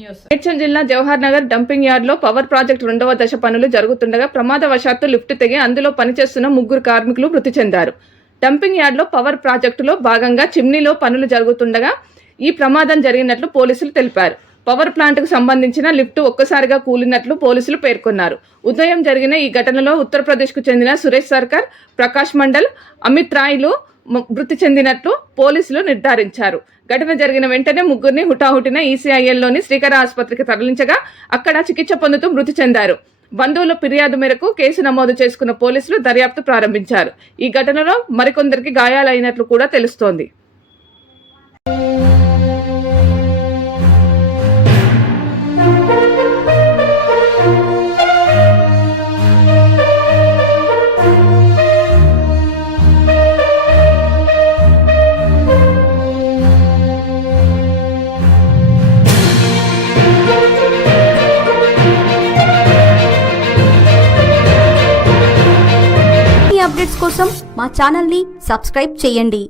మేడ్చల్ జిల్లా Jawahar Nagar dumping yard లో power project 2వ దశ పనులు జరుగుతుండగా ప్రమాదవశాత్తు లిఫ్ట్ తెగి అందులో పనిచేస్తున్న 3 కార్మికులు మృతి చెందారు. డంపింగ్ యార్డ్ లో పవర్ ప్రాజెక్టులో భాగంగా చిమ్నీలో పనులు జరుగుతుండగా ఈ ప్రమాదం జరిగినట్లు పోలీసులు తెలిపారు. పవర్ ప్లాంట్ కు సంబంధించిన లిఫ్ట్ ఒక్కసారిగా కూలినట్లు పోలీసులు పేర్కొన్నారు. ఉదయం జరిగిన ఈ ఘటనలో ఉత్తరప్రదేశ్ కు చెందిన సురేష్ సర్కార్, ప్రకాష్ మండల్, అమిత్ రాయ్లు మృతి చెందినట్లు పోలీసులు నిర్ధారించారు. ఘటన జరిగిన వెంటనే ముగ్గురిని హుటాహుటిన ఈసీఐఎల్లోని శ్రీకర ఆసుపత్రికి తరలించగా అక్కడ చికిత్స పొందుతూ మృతి చెందారు. బంధువుల ఫిర్యాదు మేరకు కేసు నమోదు చేసుకున్న పోలీసులు దర్యాప్తు ప్రారంభించారు. ఈ ఘటనలో మరికొందరికి గాయాలైనట్లు కూడా తెలుస్తోంది. అప్డేట్స్ కోసం మా ఛానల్ ని సబ్స్క్రైబ్ చేయండి.